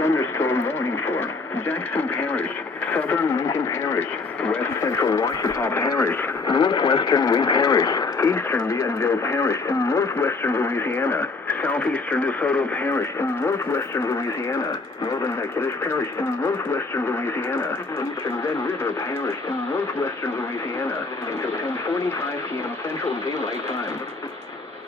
thunderstorm warning for Jackson Parish, southern Lincoln Parish, west central Ouachita Parish, northwestern Lee Parish, eastern Bienville Parish in northwestern Louisiana, southeastern DeSoto Parish in northwestern Louisiana, northern Natchitoches Parish in northwestern Louisiana, eastern Red River Parish in northwestern Louisiana until 10:45 p.m. Central Daylight Time.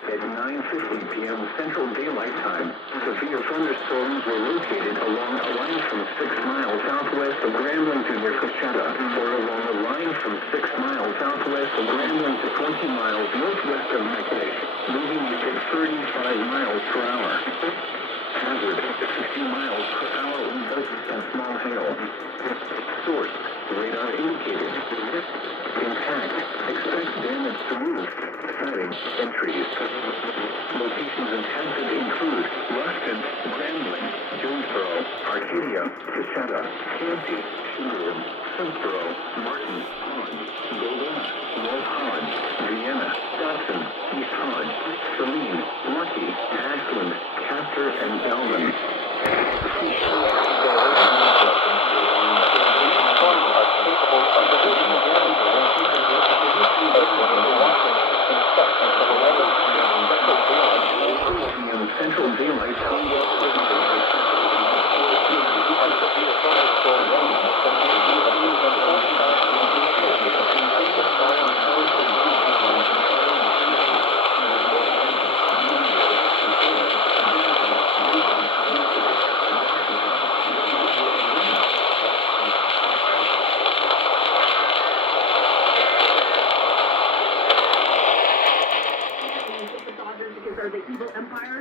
At 9:50 p.m. Central Daylight Time, severe thunderstorms were located along a line from 6 miles southwest of Grambling to near Coachella, or along a line from 6 miles southwest of Grambling to 20 miles northwest of Natchitoches, moving at 35 miles per hour. Hazard, 60 miles per hour wind gusts and small hail. Source, radar indicated. Impact, expect damage to roof, siding, and trees. Locations intended include Ruston, Grambling, Jonesboro, Arcadia, Coachella, Canty, Sherwood, Southboro, Martin, Pond, Golden, North Pond, Vienna, Dodson, East Pond, Saline, Lucky, Ashland, Castor, and Belden. Central Daylight Are the evil empire?